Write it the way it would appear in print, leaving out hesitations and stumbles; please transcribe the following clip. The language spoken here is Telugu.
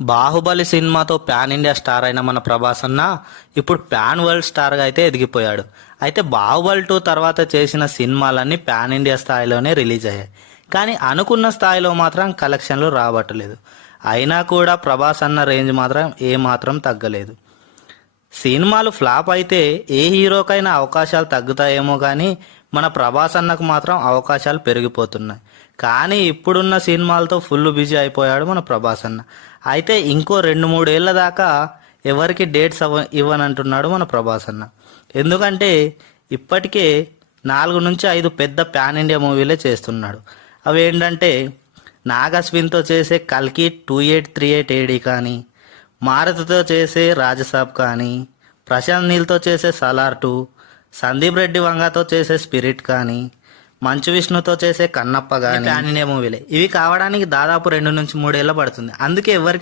బాహుబలి సినిమాతో పాన్ ఇండియా స్టార్ అయిన మన ప్రభాస్ అన్న ఇప్పుడు పాన్ వరల్డ్ స్టార్గా అయితే ఎదిగిపోయాడు. అయితే బాహుబలి 2 తర్వాత చేసిన సినిమాలన్నీ పాన్ ఇండియా స్థాయిలోనే రిలీజ్ అయ్యాయి. కానీ అనుకున్న స్థాయిలో మాత్రం కలెక్షన్లు రాబట్టలేదు. అయినా కూడా ప్రభాస్ అన్న రేంజ్ మాత్రం ఏమాత్రం తగ్గలేదు. సినిమాలు ఫ్లాప్ అయితే ఏ హీరోకైనా అవకాశాలు తగ్గుతాయేమో కానీ మన ప్రభాస్ అన్నకు మాత్రం అవకాశాలు పెరిగిపోతున్నాయి. కానీ ఇప్పుడున్న సినిమాలతో ఫుల్ బిజీ అయిపోయాడు మన ప్రభాస్ అన్న. అయితే ఇంకో 2-3 ఏళ్ల దాకా ఎవరికి డేట్స్ ఇవ్వనంటున్నాడు మన ప్రభాస్ అన్న. ఎందుకంటే ఇప్పటికే 4-5 పెద్ద పాన్ ఇండియా మూవీలే చేస్తున్నాడు. అవి ఏంటంటే నాగ్ అశ్విన్తో చేసే కల్కి 2838 ఏడి కానీ, మారుతితో చేసే రాజసాబ్ కానీ, ప్రశాంత్ నీల్తో చేసే సలార్ 2, సందీప్ రెడ్డి వంగతో చేసే స్పిరిట్ కానీ, మంచు విష్ణుతో చేసే కన్నప్ప కానీ పాన్ ఇండియా మూవీలే. ఇవి కావడానికి దాదాపు 2-3 ఏళ్ళ పడుతుంది. అందుకే ఎవరికి